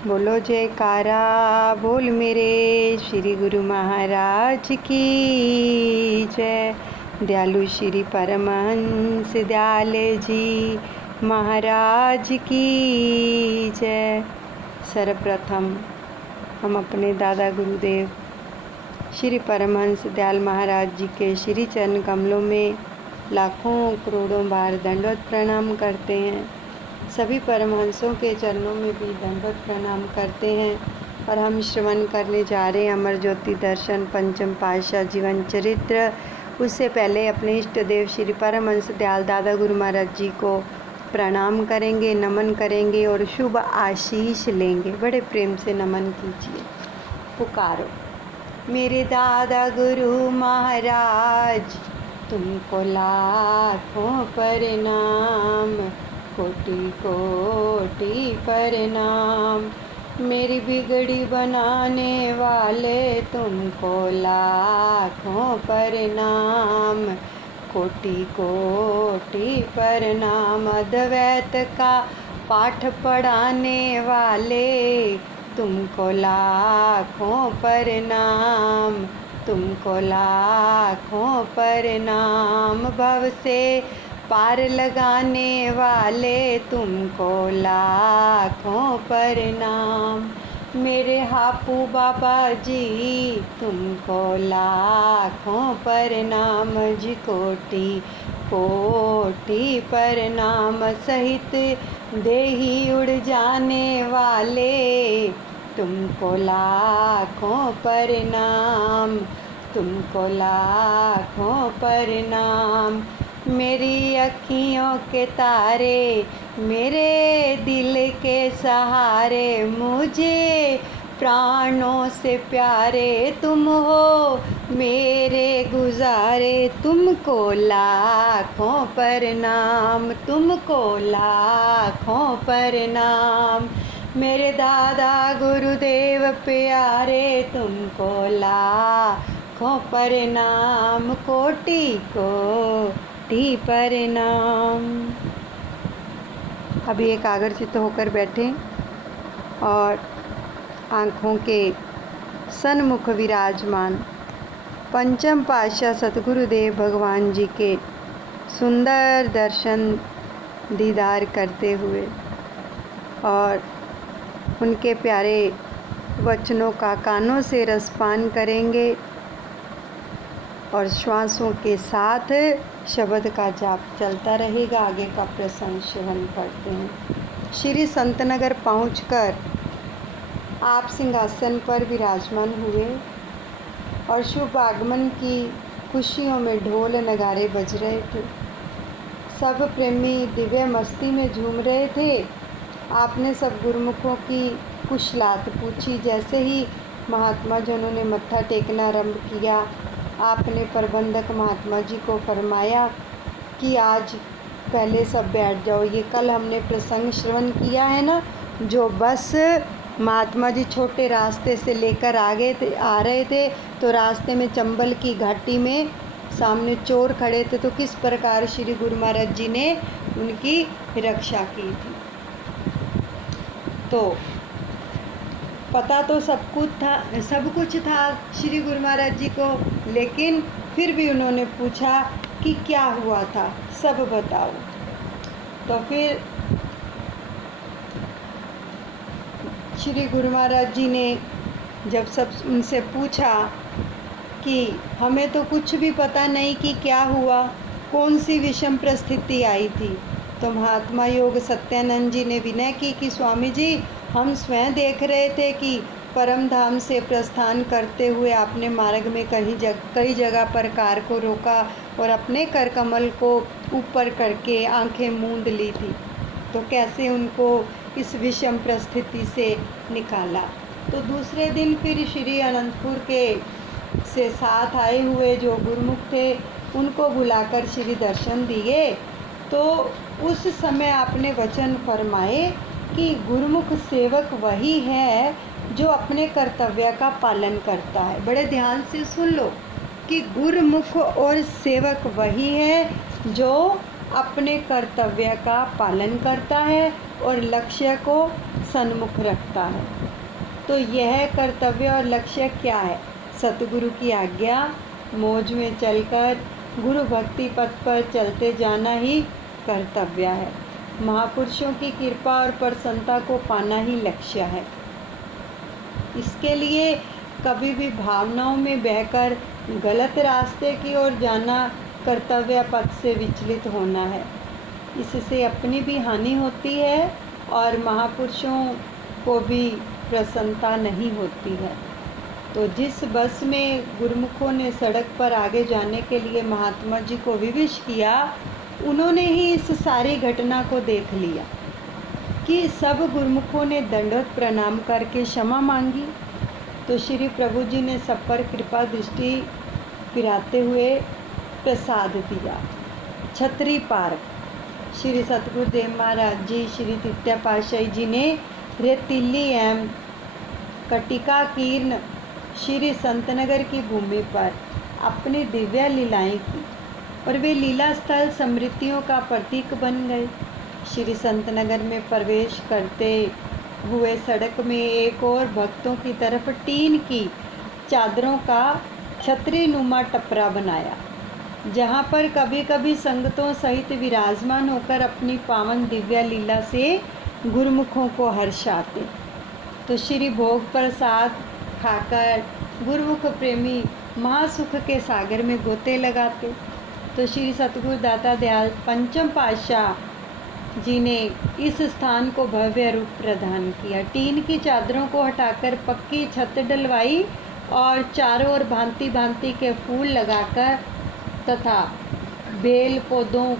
बोलो जयकारा बोल मेरे श्री गुरु महाराज की जय। दयालु श्री परमहंस दयाल जी महाराज की जय। सर्वप्रथम हम अपने दादा गुरुदेव श्री परमहंस दयाल महाराज जी के श्री चरण कमलों में लाखों करोड़ों बार दंडवत प्रणाम करते हैं। सभी परमहंसों के चरणों में भी दंडवत प्रणाम करते हैं। और हम श्रवण करने जा रहे हैं अमर ज्योति दर्शन पंचम पातशाह जीवन चरित्र। उससे पहले अपने इष्ट देव श्री परमहंस दयाल दादा गुरु महाराज जी को प्रणाम करेंगे, नमन करेंगे और शुभ आशीष लेंगे। बड़े प्रेम से नमन कीजिए। पुकारो मेरे दादा गुरु महाराज, तुमको लाखों प्रणाम, कोटि कोटि प्रणाम। मेरी बिगड़ी बनाने वाले तुमको लाखों प्रणाम, कोटि कोटि प्रणाम। अद्वैत का पाठ पढ़ाने वाले तुमको लाखों प्रणाम, तुमको लाखों प्रणाम। भव से पार लगाने वाले तुमको लाखों प्रणाम। मेरे हापू बाबा जी तुमको लाखों प्रणाम जी, कोटि कोटि प्रणाम। सहित देही उड़ जाने वाले तुमको लाखों प्रणाम, तुमको लाखों प्रणाम। मेरी अखियों के तारे, मेरे दिल के सहारे, मुझे प्राणों से प्यारे तुम हो मेरे गुजारे। तुमको लाखों प्रणाम, तुमको लाखों प्रणाम। मेरे दादा गुरुदेव प्यारे तुमको लाखों प्रणाम, कोटि कोटि प्रणाम। अभी एकाग्रचित्त होकर बैठें और आँखों के सन्मुख विराजमान पंचम पातशाह सतगुरुदेव भगवान जी के सुंदर दर्शन दीदार करते हुए और उनके प्यारे वचनों का कानों से रसपान करेंगे और श्वासों के साथ शब्द का जाप चलता रहेगा। आगे का प्रसंग श्रवण करते हैं। श्री संतनगर पहुंचकर आप सिंहासन पर विराजमान हुए और शुभ आगमन की खुशियों में ढोल नगारे बज रहे थे। सब प्रेमी दिव्य मस्ती में झूम रहे थे। आपने सब गुरुमुखों की कुशलात पूछी। जैसे ही महात्मा जनों ने मत्था टेकना आरंभ किया, आपने प्रबंधक महात्मा जी को फरमाया कि आज पहले सब बैठ जाओ। ये कल हमने प्रसंग श्रवण किया है ना, जो बस महात्मा जी छोटे रास्ते से लेकर आ रहे थे तो रास्ते में चंबल की घाटी में सामने चोर खड़े थे, तो किस प्रकार श्री गुरु महाराज जी ने उनकी रक्षा की थी। तो पता तो सब कुछ था श्री गुरु महाराज जी को, लेकिन फिर भी उन्होंने पूछा कि क्या हुआ था, सब बताओ। तो फिर श्री गुरु महाराज जी ने जब सब उनसे पूछा कि हमें तो कुछ भी पता नहीं कि क्या हुआ, कौन सी विषम परिस्थिति आई थी, तो महात्मा योग सत्यानंद जी ने विनय की कि स्वामी जी, हम स्वयं देख रहे थे कि परम धाम से प्रस्थान करते हुए आपने मार्ग में कई जगह पर कार को रोका और अपने कर कमल को ऊपर करके आंखें मूंद ली थी, तो कैसे उनको इस विषम परिस्थिति से निकाला। तो दूसरे दिन फिर श्री अनंतपुर के से साथ आए हुए जो गुरुमुख थे उनको बुलाकर श्री दर्शन दिए। तो उस समय आपने वचन फरमाए कि गुरुमुख सेवक वही है जो अपने कर्तव्य का पालन करता है। बड़े ध्यान से सुन लो कि गुरुमुख और सेवक वही है जो अपने कर्तव्य का पालन करता है और लक्ष्य को सन्मुख रखता है। तो यह कर्तव्य और लक्ष्य क्या है? सतगुरु की आज्ञा मौज में चलकर गुरु भक्ति पथ पर चलते जाना ही कर्तव्य है। महापुरुषों की कृपा और प्रसन्नता को पाना ही लक्ष्य है। इसके लिए कभी भी भावनाओं में बहकर गलत रास्ते की ओर जाना कर्तव्य पथ से विचलित होना है। इससे अपनी भी हानि होती है और महापुरुषों को भी प्रसन्नता नहीं होती है। तो जिस बस में गुरुमुखों ने सड़क पर आगे जाने के लिए महात्मा जी को विवश किया, उन्होंने ही इस सारी घटना को देख लिया कि सब गुरुमुखों ने दंडवत प्रणाम करके क्षमा मांगी। तो श्री प्रभु जी ने सब पर कृपा दृष्टि फिराते हुए प्रसाद दिया। छतरी पार्क श्री सतगुरुदेव महाराज जी, श्री तृतीय पातशाही जी ने रेतीली एवं कटिका कीर्ण श्री संतनगर की भूमि पर अपनी दिव्य लीलाएं की और वे लीला स्थल स्मृतियों का प्रतीक बन गए। श्री संतनगर में प्रवेश करते हुए सड़क में एक और भक्तों की तरफ टीन की चादरों का छतरी नुमा टपरा बनाया, जहाँ पर कभी कभी संगतों सहित विराजमान होकर अपनी पावन दिव्य लीला से गुरुमुखों को हर्षाते। तो श्री भोग प्रसाद खाकर गुरुमुख प्रेमी महासुख के सागर में गोते लगाते। तो श्री सतगुरु दाता दयाल पंचम पातशाह जी ने इस स्थान को भव्य रूप प्रदान किया। टीन की चादरों को हटाकर पक्की छत डलवाई और चारों ओर भांति भांति के फूल लगाकर तथा बेल पौधों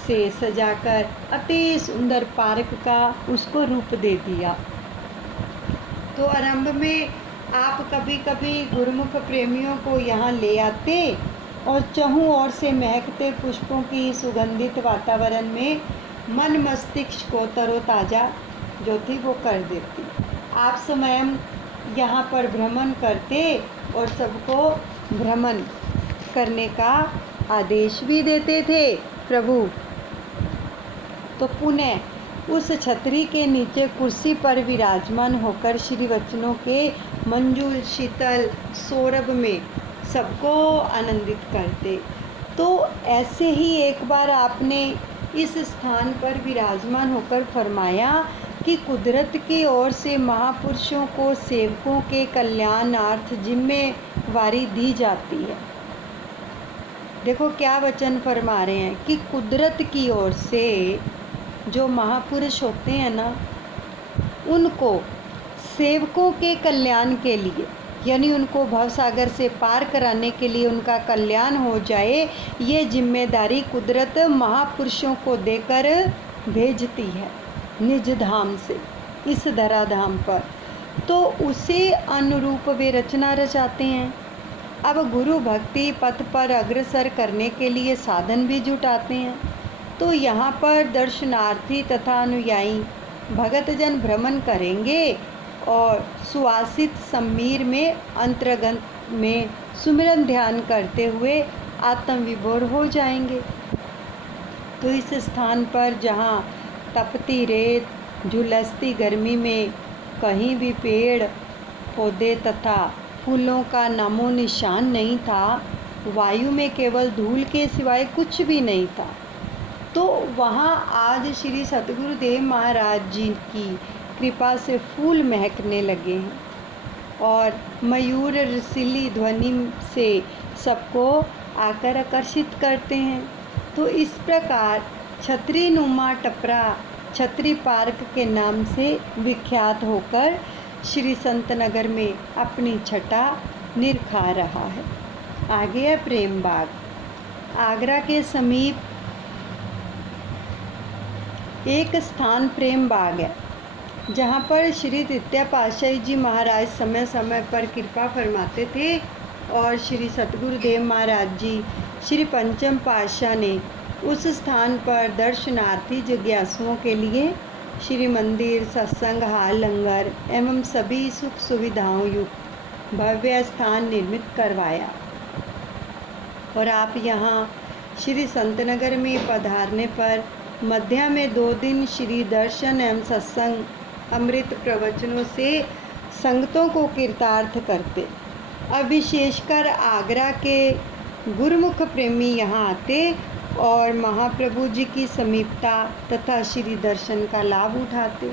से सजाकर अति सुंदर पार्क का उसको रूप दे दिया। तो आरंभ में आप कभी कभी गुरुमुख प्रेमियों को यहाँ ले आते और चहुं ओर से महकते पुष्पों की सुगंधित वातावरण में मन मस्तिष्क को तरोताज़ा जो थी वो कर देती। आप स्वयं यहाँ पर भ्रमण करते और सबको भ्रमण करने का आदेश भी देते थे प्रभु। तो पुनः उस छतरी के नीचे कुर्सी पर विराजमान होकर श्री वचनों के मंजूल शीतल सौरभ में सबको आनंदित करते। तो ऐसे ही एक बार आपने इस स्थान पर विराजमान होकर फरमाया कि कुदरत की ओर से महापुरुषों को सेवकों के कल्याणार्थ जिम्मेवारी दी जाती है। देखो क्या वचन फरमा रहे हैं कि कुदरत की ओर से जो महापुरुष होते हैं ना, उनको सेवकों के कल्याण के लिए, यानी उनको भवसागर से पार कराने के लिए, उनका कल्याण हो जाए, ये जिम्मेदारी कुदरत महापुरुषों को देकर भेजती है निज धाम से इस धराधाम पर। तो उसे अनुरूप वे रचना रचाते हैं। अब गुरु भक्ति पथ पर अग्रसर करने के लिए साधन भी जुटाते हैं। तो यहाँ पर दर्शनार्थी तथा अनुयायी भगतजन भ्रमण करेंगे और सुवासित समीर में अंतर्गत में सुमिरन ध्यान करते हुए आत्मविभोर हो जाएंगे। तो इस स्थान पर जहाँ तपती रेत, झुलसती गर्मी में कहीं भी पेड़ पौधे तथा फूलों का नामो निशान नहीं था, वायु में केवल धूल के सिवाय कुछ भी नहीं था, तो वहाँ आज श्री सतगुरुदेव महाराज जी की कृपा से फूल महकने लगे हैं और मयूर रसीली ध्वनि से सबको आकर आकर्षित करते हैं। तो इस प्रकार छतरी नुमा टपरा छतरी पार्क के नाम से विख्यात होकर श्री संतनगर में अपनी छटा निरखा रहा है। आगे है प्रेम बाग। आगरा के समीप एक स्थान प्रेम बाग है, जहाँ पर श्री तृतीय पातशाही जी महाराज समय समय पर कृपा फरमाते थे और श्री सतगुरुदेव महाराज जी श्री पंचम पातशाह ने उस स्थान पर दर्शनार्थी जिज्ञासुओं के लिए श्री मंदिर, सत्संग हाल, लंगर एवं सभी सुख सुविधाओं युक्त भव्य स्थान निर्मित करवाया। और आप यहाँ श्री संतनगर में पधारने पर मध्या में 2 दिन श्री दर्शन एवं सत्संग अमृत प्रवचनों से संगतों को कृतार्थ करते। अब विशेषकर आगरा के गुरुमुख प्रेमी यहाँ आते और महाप्रभु जी की समीपता तथा श्री दर्शन का लाभ उठाते।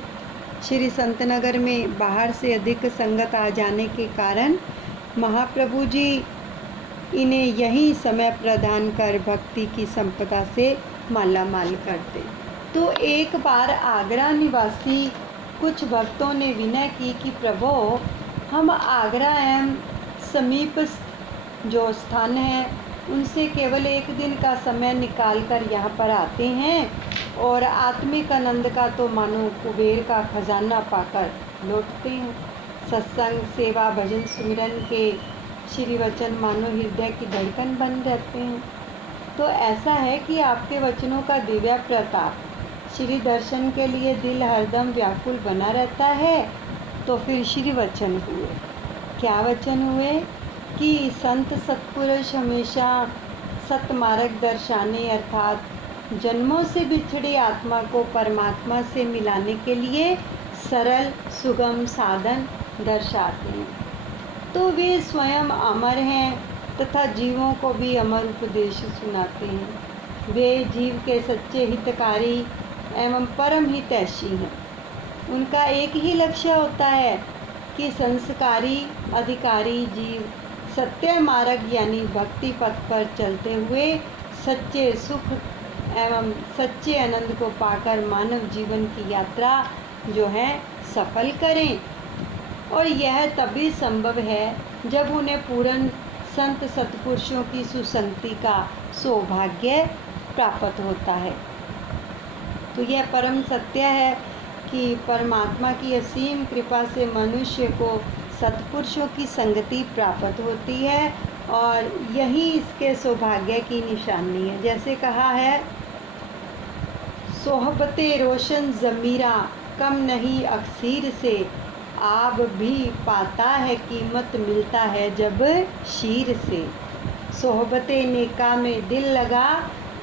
श्री संतनगर में बाहर से अधिक संगत आ जाने के कारण महाप्रभु जी इन्हें यही समय प्रदान कर भक्ति की संपदा से माला माल करते। तो एक बार आगरा निवासी कुछ भक्तों ने विनय की कि प्रभु, हम आगरा एवं समीप जो स्थान है उनसे केवल 1 दिन का समय निकाल कर यहाँ पर आते हैं और आत्मिक आनंद का तो मानो कुबेर का खजाना पाकर लौटते हैं। सत्संग, सेवा, भजन, सुमिरन के श्री वचन मानो हृदय की धड़कन बन रहते हैं। तो ऐसा है कि आपके वचनों का दिव्य प्रताप, श्री दर्शन के लिए दिल हरदम व्याकुल बना रहता है। तो फिर श्री वचन हुए। क्या वचन हुए कि संत सत्पुरुष हमेशा सतमार्ग दर्शाने अर्थात जन्मों से बिछड़ी आत्मा को परमात्मा से मिलाने के लिए सरल सुगम साधन दर्शाते हैं। तो वे स्वयं अमर हैं तथा जीवों को भी अमर उपदेश सुनाते हैं। वे जीव के सच्चे हितकारी एवं परम हितैषी हैं। उनका एक ही लक्ष्य होता है कि संस्कारी अधिकारी जीव सत्य मार्ग यानी भक्ति पथ पर चलते हुए सच्चे सुख एवं सच्चे आनंद को पाकर मानव जीवन की यात्रा जो है सफल करें। और यह तभी संभव है जब उन्हें पूर्ण संत सत्पुरुषों की सुसंगति का सौभाग्य प्राप्त होता है। तो यह परम सत्य है कि परमात्मा की असीम कृपा से मनुष्य को सत्पुरुषों की संगति प्राप्त होती है और यही इसके सौभाग्य की निशानी है। जैसे कहा है, सोहबते रोशन ज़मीरा कम नहीं अक्सीर से, आब भी पाता है कीमत मिलता है जब शीर से। सोहबते नेका में दिल लगा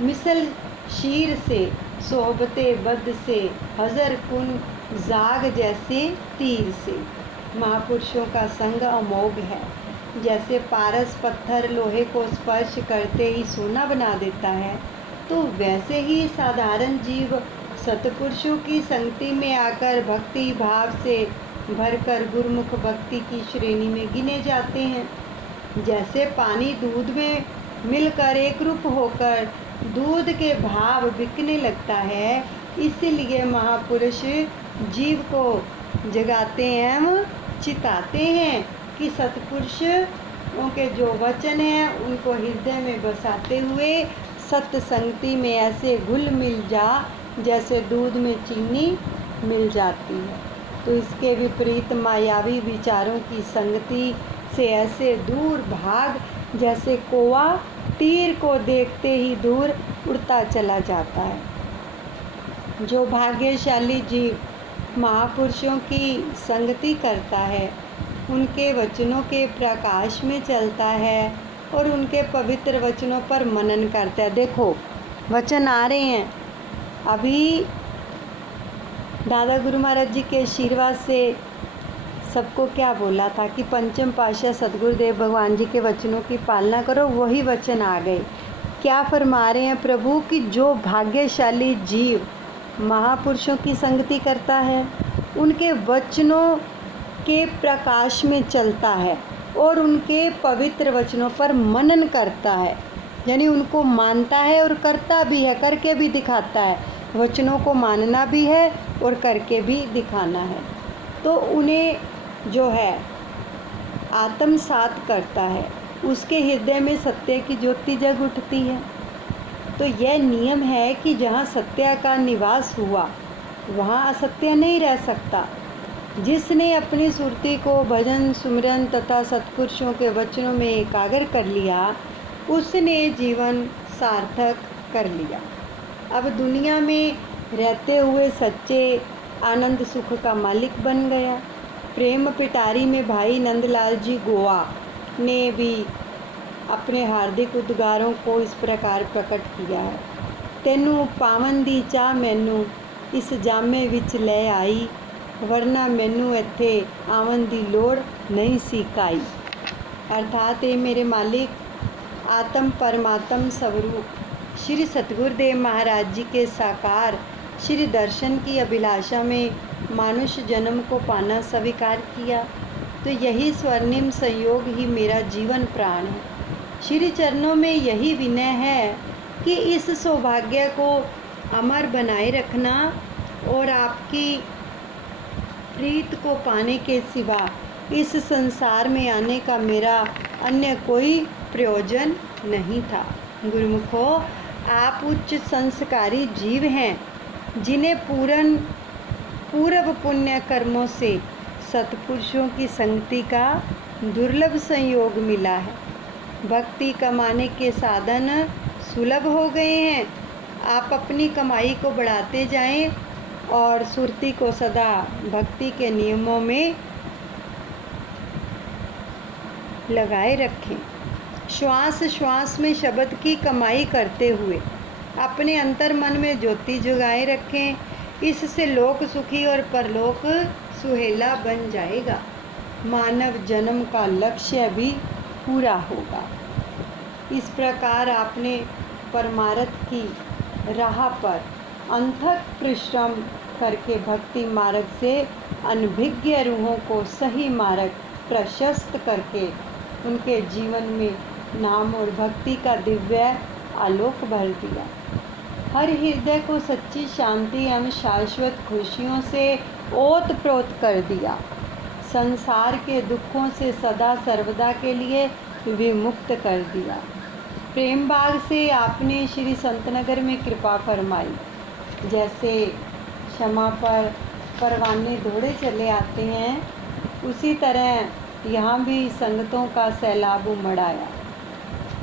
मिसल शीर से, सोहबते बद से हज़र कुन जाग जैसे तीर से। महापुरुषों का संग अमोघ है। जैसे पारस पत्थर लोहे को स्पर्श करते ही सोना बना देता है, तो वैसे ही साधारण जीव सत्पुरुषों की संगति में आकर भक्ति भाव से भरकर गुरुमुख भक्ति की श्रेणी में गिने जाते हैं। जैसे पानी दूध में मिलकर एक रूप होकर दूध के भाव बिकने लगता है, इसलिए महापुरुष जीव को जगाते एवं चिताते हैं कि सत्पुरुषों के जो वचन हैं उनको हृदय में बसाते हुए सत्संगति में ऐसे घुल मिल जा जैसे दूध में चीनी मिल जाती है। तो इसके विपरीत मायावी विचारों की संगति से ऐसे दूर भाग जैसे कौवा तीर को देखते ही दूर उड़ता चला जाता है। जो भाग्यशाली जीव महापुरुषों की संगति करता है, उनके वचनों के प्रकाश में चलता है और उनके पवित्र वचनों पर मनन करता है। देखो वचन आ रहे हैं। अभी दादा गुरु महाराज जी के आशीर्वाद से सबको क्या बोला था कि पंचम पातशाह सतगुरुदेव भगवान जी के वचनों की पालना करो, वही वचन आ गए। क्या फरमा रहे हैं प्रभु कि जो भाग्यशाली जीव महापुरुषों की संगति करता है, उनके वचनों के प्रकाश में चलता है और उनके पवित्र वचनों पर मनन करता है, यानी उनको मानता है और करता भी है, करके भी दिखाता है। वचनों को मानना भी है और करके भी दिखाना है। तो उन्हें जो है आत्मसात करता है, उसके हृदय में सत्य की ज्योति जग उठती है। तो यह नियम है कि जहाँ सत्य का निवास हुआ वहाँ असत्य नहीं रह सकता। जिसने अपनी सुरती को भजन सुमिरन तथा सत्पुरुषों के वचनों में एकाग्र कर लिया, उसने जीवन सार्थक कर लिया। अब दुनिया में रहते हुए सच्चे आनंद सुख का मालिक बन गया। प्रेम पिटारी में भाई नंदलाल जी गोवा ने भी अपने हार्दिक उद्गारों को इस प्रकार प्रकट किया है। तेनू पावन दी चाह मैनू इस जामे विच ले आई, वरना मैनू इत्थे आवन दी लोड़ नहीं सी काई। अर्थात ये मेरे मालिक आत्म परमात्म स्वरूप श्री सतगुरुदेव महाराज जी के साकार श्री दर्शन की अभिलाषा में मानुष जन्म को पाना स्वीकार किया, तो यही स्वर्णिम संयोग ही मेरा जीवन प्राण है। श्री चरणों में यही विनय है कि इस सौभाग्य को अमर बनाए रखना और आपकी प्रीत को पाने के सिवा इस संसार में आने का मेरा अन्य कोई प्रयोजन नहीं था। गुरुमुखो, आप उच्च संस्कारी जीव हैं, जिन्हें पूर्व पुण्य कर्मों से सत्पुरुषों की संगति का दुर्लभ संयोग मिला है। भक्ति कमाने के साधन सुलभ हो गए हैं। आप अपनी कमाई को बढ़ाते जाएं और सुरती को सदा भक्ति के नियमों में लगाए रखें। श्वास श्वास में शब्द की कमाई करते हुए अपने अंतर मन में ज्योति जगाए रखें। इससे लोक सुखी और परलोक सुहेला बन जाएगा। मानव जन्म का लक्ष्य भी पूरा होगा। इस प्रकार आपने परमार्थ की राह पर अथक परिश्रम करके भक्ति मार्ग से अनभिज्ञ रूहों को सही मार्ग प्रशस्त करके उनके जीवन में नाम और भक्ति का दिव्य आलोक भर दिया। हर हृदय को सच्ची शांति एवं शाश्वत खुशियों से ओत-प्रोत कर दिया। संसार के दुखों से सदा सर्वदा के लिए विमुक्त कर दिया। प्रेम बाग से आपने श्री संतनगर में कृपा फरमाई। जैसे क्षमा पर परवाने दौड़े चले आते हैं, उसी तरह यहाँ भी संगतों का सैलाब उमड़ आया।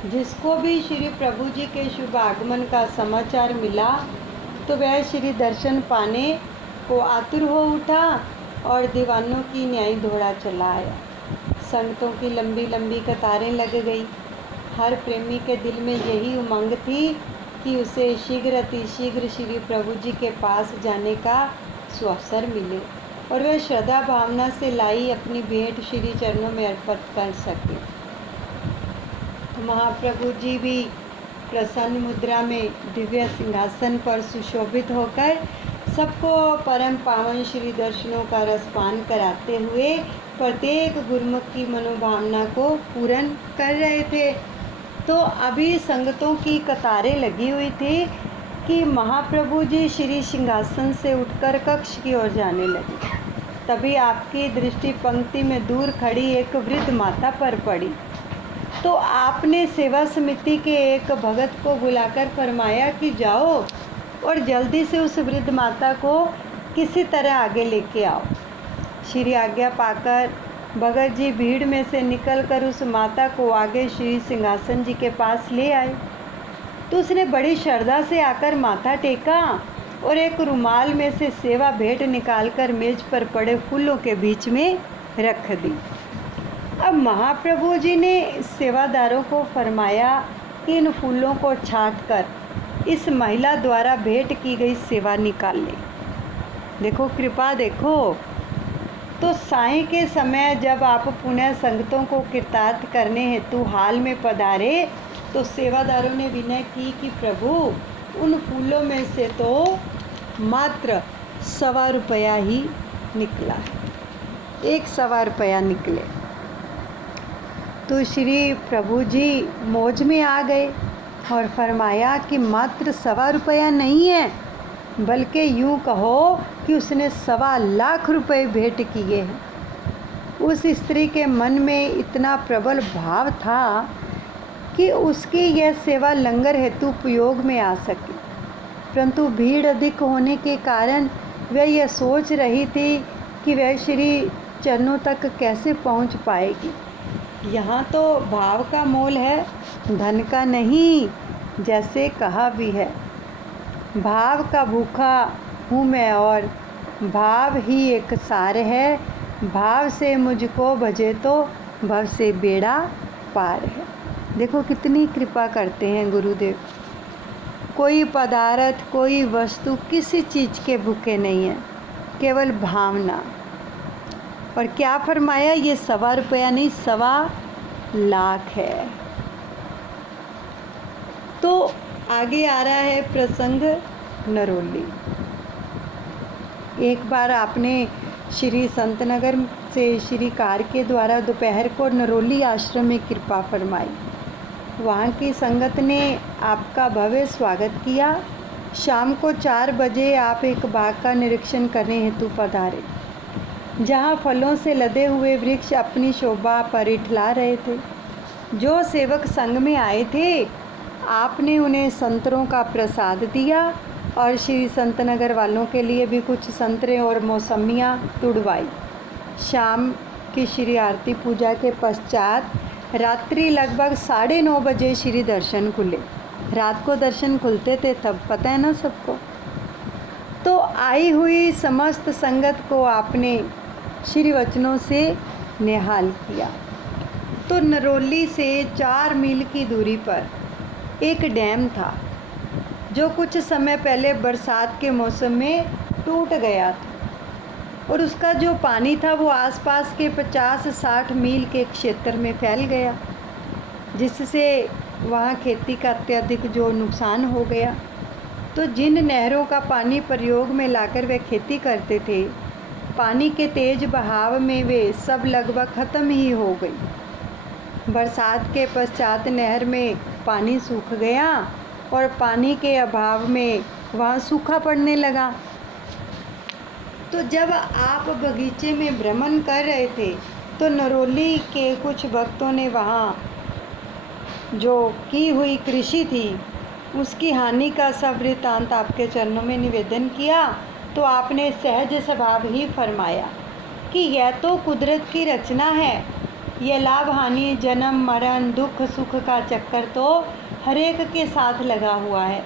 जिसको भी श्री प्रभु जी के शुभ आगमन का समाचार मिला तो वह श्री दर्शन पाने को आतुर हो उठा और दीवानों की न्याय दौड़ा चला आया। संगतों की लंबी लंबी कतारें लग गई। हर प्रेमी के दिल में यही उमंग थी कि उसे शीघ्र अतिशीघ्र श्री प्रभु जी के पास जाने का सुअवसर मिले और वह श्रद्धा भावना से लाई अपनी भेंट श्री चरणों में अर्पित कर सके। तो महाप्रभु जी भी प्रसन्न मुद्रा में दिव्य सिंहासन पर सुशोभित होकर सबको परम पावन श्री दर्शनों का रसपान कराते हुए प्रत्येक गुरुमुख की मनोभावना को पूर्ण कर रहे थे। तो अभी संगतों की कतारें लगी हुई थी कि महाप्रभु जी श्री सिंहासन से उठकर कक्ष की ओर जाने लगे। तभी आपकी दृष्टि पंक्ति में दूर खड़ी एक वृद्ध माता पर पड़ी। तो आपने सेवा समिति के एक भगत को बुलाकर फरमाया कि जाओ और जल्दी से उस वृद्ध माता को किसी तरह आगे लेके आओ। श्री आज्ञा पाकर भगत जी भीड़ में से निकलकर उस माता को आगे श्री सिंहासन जी के पास ले आए। तो उसने बड़ी श्रद्धा से आकर माथा टेका और एक रुमाल में से सेवा भेंट निकालकर मेज पर पड़े फूलों के बीच में रख दी। अब महाप्रभु जी ने सेवादारों को फरमाया कि इन फूलों को छांटकर इस महिला द्वारा भेंट की गई सेवा निकाल लें। देखो कृपा देखो। तो सायं के समय जब आप पुनः संगतों को कृतार्थ करने हेतु हाल में पधारे तो सेवादारों ने विनय की कि प्रभु उन फूलों में से तो मात्र 1.25 रुपया ही निकला है। 1.25 रुपया निकले। तो श्री प्रभु जी मौज में आ गए और फरमाया कि मात्र 1.25 रुपया नहीं है, बल्कि यूँ कहो कि उसने 1.25 लाख रुपए भेंट किए हैं। उस स्त्री के मन में इतना प्रबल भाव था कि उसकी यह सेवा लंगर हेतु उपयोग में आ सके, परंतु भीड़ अधिक होने के कारण वह यह सोच रही थी कि वह श्री चरणों तक कैसे पहुंच पाएगी। यहाँ तो भाव का मोल है, धन का नहीं, जैसे कहा भी है, भाव का भूखा हूँ मैं और भाव ही एक सार है, भाव से मुझको भजे तो भव से बेड़ा पार है। देखो कितनी कृपा करते हैं गुरुदेव। कोई पदार्थ, कोई वस्तु, किसी चीज़ के भूखे नहीं हैं, केवल भावना। और क्या फरमाया, ये 1.25 रुपया नहीं 1.25 लाख है। तो आगे आ रहा है प्रसंग नरोली। एक बार आपने श्री संतनगर से श्री कार के द्वारा दोपहर को नरोली आश्रम में कृपा फरमाई। वहाँ की संगत ने आपका भव्य स्वागत किया। शाम को 4 बजे आप एक बाग का निरीक्षण करने हेतु पधारे, जहाँ फलों से लदे हुए वृक्ष अपनी शोभा पर इठला रहे थे। जो सेवक संग में आए थे, आपने उन्हें संतरों का प्रसाद दिया और श्री संतनगर वालों के लिए भी कुछ संतरे और मौसमियाँ तुड़वाई। शाम की श्री आरती पूजा के पश्चात रात्रि लगभग 9:30 बजे श्री दर्शन खुले। रात को दर्शन खुलते थे तब, पता है ना सबको। तो आई हुई समस्त संगत को आपने श्री वचनों से निहाल किया। तो नरोली से 4 मील की दूरी पर एक डैम था, जो कुछ समय पहले बरसात के मौसम में टूट गया था और उसका जो पानी था वो आसपास के 50-60 मील के क्षेत्र में फैल गया, जिससे वहाँ खेती का अत्यधिक जो नुकसान हो गया। तो जिन नहरों का पानी प्रयोग में लाकर वे खेती करते थे, पानी के तेज बहाव में वे सब लगभग ख़त्म ही हो गई। बरसात के पश्चात नहर में पानी सूख गया और पानी के अभाव में वहाँ सूखा पड़ने लगा। तो जब आप बगीचे में भ्रमण कर रहे थे, तो नरोली के कुछ भक्तों ने वहाँ जो की हुई कृषि थी उसकी हानि का सब वृत्तांत आपके चरणों में निवेदन किया। तो आपने सहज स्वभाव ही फरमाया कि यह तो कुदरत की रचना है। यह लाभ हानि, जन्म मरण, दुख सुख का चक्कर तो हर एक के साथ लगा हुआ है,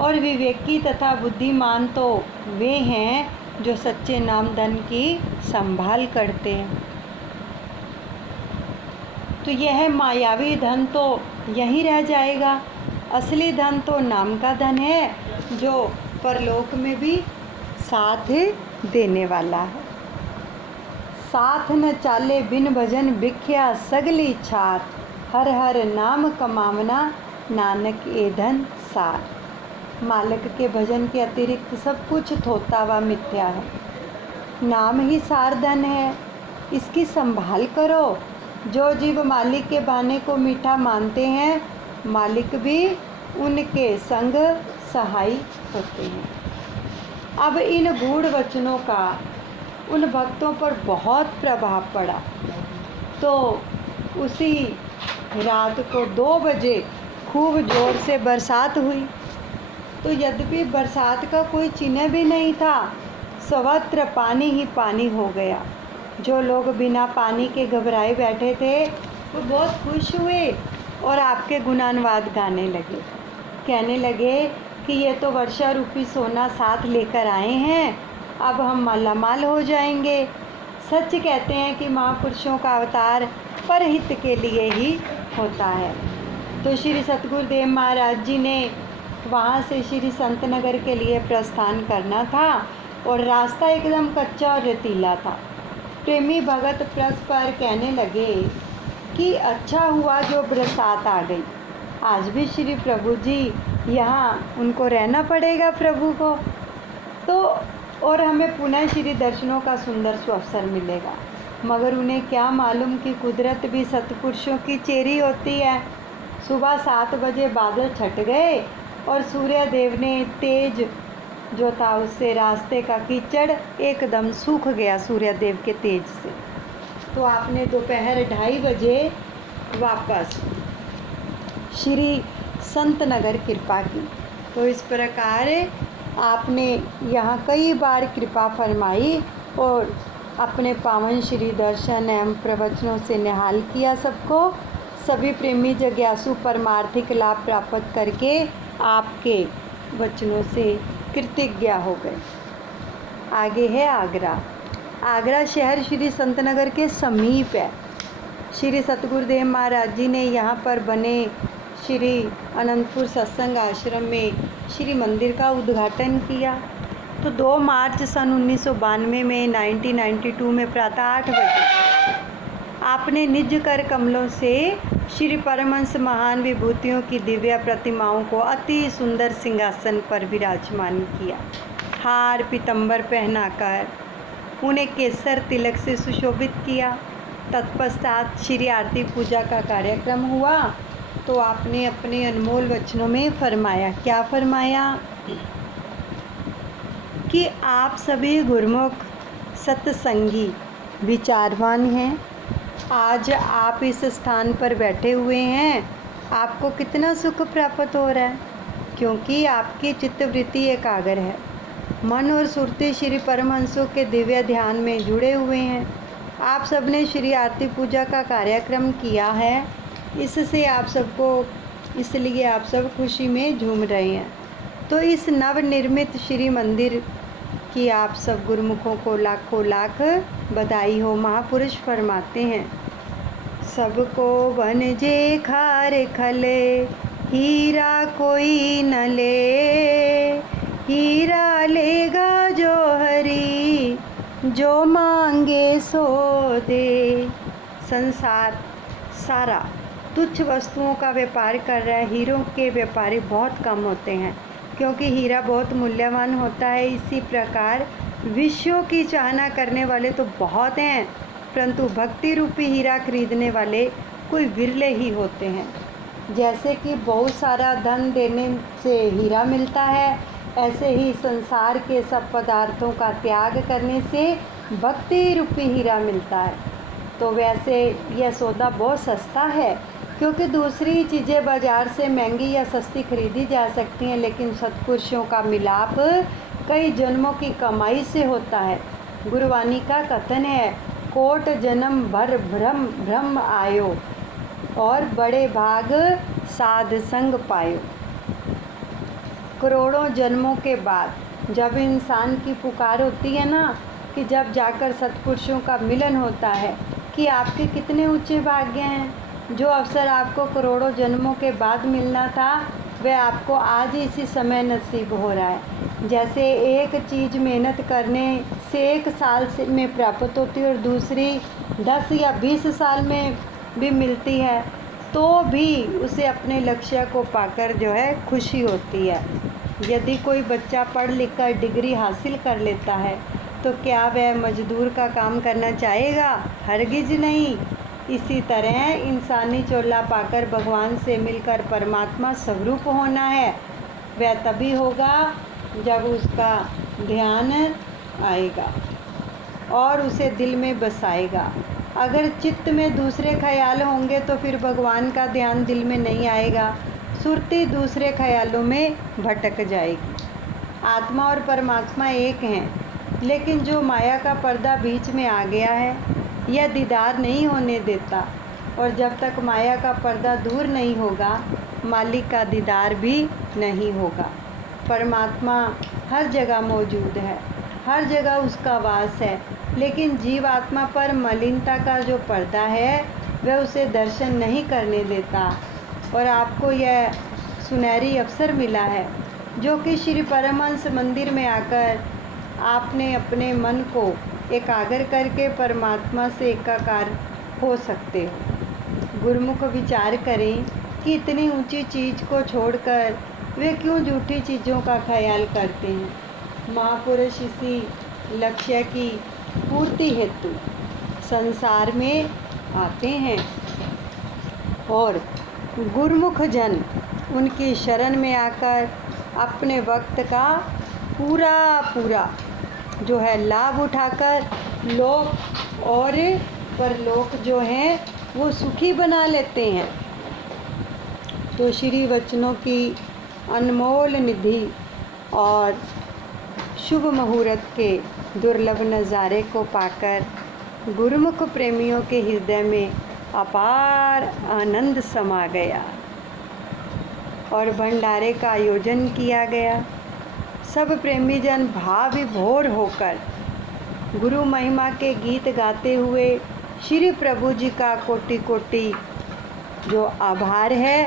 और विवेकी तथा बुद्धिमान तो वे हैं जो सच्चे नाम धन की संभाल करते हैं। तो यह मायावी धन तो यहीं रह जाएगा। असली धन तो नाम का धन है, जो परलोक में भी साथ देने वाला है। साथ न चाले बिन भजन भिख्या सगली छात, हर हर नाम कमावना नानक ए धन सार। मालिक के भजन के अतिरिक्त सब कुछ थोता व मिथ्या है। नाम ही सार धन है, इसकी संभाल करो। जो जीव मालिक के बहाने को मीठा मानते हैं, मालिक भी उनके संग सहाय होते हैं। अब इन गूढ़ वचनों का उन भक्तों पर बहुत प्रभाव पड़ा। तो उसी रात को 2 बजे खूब ज़ोर से बरसात हुई। तो यद्यपि बरसात का कोई चिन्ह भी नहीं था, सर्वत्र पानी ही पानी हो गया। जो लोग बिना पानी के घबराए बैठे थे, वो बहुत खुश हुए और आपके गुणानुवाद गाने लगे। कहने लगे कि ये तो वर्षा रूपी सोना साथ लेकर आए हैं, अब हम मालामाल हो जाएंगे। सच कहते हैं कि महापुरुषों का अवतार परहित के लिए ही होता है। तो श्री सतगुरुदेव महाराज जी ने वहाँ से श्री संतनगर के लिए प्रस्थान करना था और रास्ता एकदम कच्चा और रेतीला था। प्रेमी भगत परस्पर कहने लगे कि अच्छा हुआ जो बरसात आ गई। आज भी श्री प्रभु जी यहाँ उनको रहना पड़ेगा प्रभु को, तो और हमें पुनः श्री दर्शनों का सुंदर अवसर मिलेगा। मगर उन्हें क्या मालूम कि कुदरत भी सत्पुरुषों की चेरी होती है। सुबह 7 बजे बादल छट गए और सूर्य देव ने तेज जो था उससे रास्ते का कीचड़ एकदम सूख गया सूर्य देव के तेज से। तो आपने दोपहर 2:30 बजे वापस श्री संतनगर कृपा की। तो इस प्रकार आपने यहाँ कई बार कृपा फरमाई और अपने पावन श्री दर्शन एवं प्रवचनों से निहाल किया सबको। सभी प्रेमी जिज्ञासु परमार्थिक लाभ प्राप्त करके आपके वचनों से कृतज्ञ हो गए। आगे है आगरा। आगरा शहर श्री संतनगर के समीप है। श्री सतगुरुदेव महाराज जी ने यहाँ पर बने श्री अनंतपुर सत्संग आश्रम में श्री मंदिर का उद्घाटन किया। तो 2 मार्च सन 1992 में 1992 में प्रातः 8 बजे आपने निज कर कमलों से श्री परमहंस महान विभूतियों की दिव्य प्रतिमाओं को अति सुंदर सिंहासन पर विराजमान किया। हार पीतंबर पहनाकर उन्हें केसर तिलक से सुशोभित किया। तत्पश्चात श्री आरती पूजा का कार्यक्रम हुआ। तो आपने अपने अनमोल वचनों में फरमाया, क्या फरमाया कि आप सभी गुरुमुख सत्संगी विचारवान हैं। आज आप इस स्थान पर बैठे हुए हैं, आपको कितना सुख प्राप्त हो रहा है, क्योंकि आपकी चित्तवृत्ति एकाग्र है। मन और सुरती श्री परमहंसों के दिव्य ध्यान में जुड़े हुए हैं। आप सबने श्री आरती पूजा का कार्यक्रम किया है, इससे आप सबको, इसलिए आप सब खुशी में झूम रहे हैं। तो इस नवनिर्मित श्री मंदिर की आप सब गुरुमुखों को लाखों लाख बधाई हो। महापुरुष फरमाते हैं, सबको बनजे खार खले हीरा कोई न ले, हीरा लेगा जो हरी जो मांगे सो दे। संसार सारा तुच्छ वस्तुओं का व्यापार कर रहा है। हीरों के व्यापारी बहुत कम होते हैं, क्योंकि हीरा बहुत मूल्यवान होता है। इसी प्रकार विश्व की चाहना करने वाले तो बहुत हैं, परंतु भक्ति रूपी हीरा खरीदने वाले कोई विरले ही होते हैं। जैसे कि बहुत सारा धन देने से हीरा मिलता है, ऐसे ही संसार के सब पदार्थों का त्याग करने से भक्ति रूपी हीरा मिलता है। तो वैसे यह सौदा बहुत सस्ता है, क्योंकि दूसरी चीज़ें बाज़ार से महंगी या सस्ती खरीदी जा सकती हैं, लेकिन सत्पुरुषों का मिलाप कई जन्मों की कमाई से होता है। गुरुवाणी का कथन है, कोट जन्म भर भ्रम भ्रम आयो और बड़े भाग साध संग पायो। करोड़ों जन्मों के बाद जब इंसान की पुकार होती है ना, कि जब जाकर सत्पुरुषों का मिलन होता है, कि आपके कितने ऊंचे भाग्य हैं। जो अवसर आपको करोड़ों जन्मों के बाद मिलना था, वह आपको आज इसी समय नसीब हो रहा है। जैसे एक चीज़ मेहनत करने से 1 साल से में प्राप्त होती है और दूसरी 10 या 20 साल में भी मिलती है, तो भी उसे अपने लक्ष्य को पाकर जो है खुशी होती है। यदि कोई बच्चा पढ़ लिख कर डिग्री हासिल कर लेता है, तो क्या वह मजदूर का काम करना चाहेगा? हरगिज नहीं। इसी तरह इंसानी चोला पाकर भगवान से मिलकर परमात्मा स्वरूप होना है, वह तभी होगा जब उसका ध्यान आएगा और उसे दिल में बसाएगा। अगर चित्त में दूसरे ख्याल होंगे तो फिर भगवान का ध्यान दिल में नहीं आएगा, सुरती दूसरे ख्यालों में भटक जाएगी। आत्मा और परमात्मा एक हैं, लेकिन जो माया का पर्दा बीच में आ गया है, यह दीदार नहीं होने देता, और जब तक माया का पर्दा दूर नहीं होगा, मालिक का दीदार भी नहीं होगा। परमात्मा हर जगह मौजूद है, हर जगह उसका वास है, लेकिन जीव आत्मा पर मलिनता का जो पर्दा है, वह उसे दर्शन नहीं करने देता। और आपको यह सुनहरी अवसर मिला है, जो कि श्री परमहंस मंदिर में आकर आपने अपने मन को एकाग्र करके परमात्मा से एकाकार हो सकते हो। गुरुमुख विचार करें कि इतनी ऊंची चीज़ को छोड़कर वे क्यों झूठी चीज़ों का ख्याल करते हैं। महापुरुष इसी लक्ष्य की पूर्ति हेतु संसार में आते हैं, और गुरुमुख जन उनकी शरण में आकर अपने वक्त का पूरा जो है लाभ उठाकर लोक और परलोक जो हैं वो सुखी बना लेते हैं। तो श्री वचनों की अनमोल निधि और शुभ मुहूर्त के दुर्लभ नज़ारे को पाकर गुरुमुख प्रेमियों के हृदय में अपार आनंद समा गया और भंडारे का आयोजन किया गया। सब प्रेमी जन भाव विभोर होकर गुरु महिमा के गीत गाते हुए श्री प्रभु जी का कोटि कोटि जो आभार है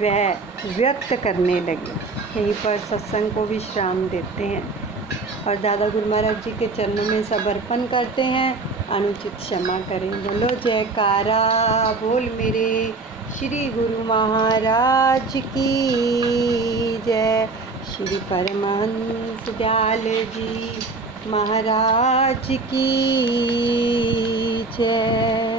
वह व्यक्त करने लगे। यहीं पर सत्संग को विश्राम देते हैं और दादा गुरु महाराज जी के चरणों में समर्पण करते हैं। अनुचित क्षमा करें। बोलो जयकारा बोल मेरे श्री गुरु महाराज की जय। श्री परमहंस दयाल जी महाराज की जय।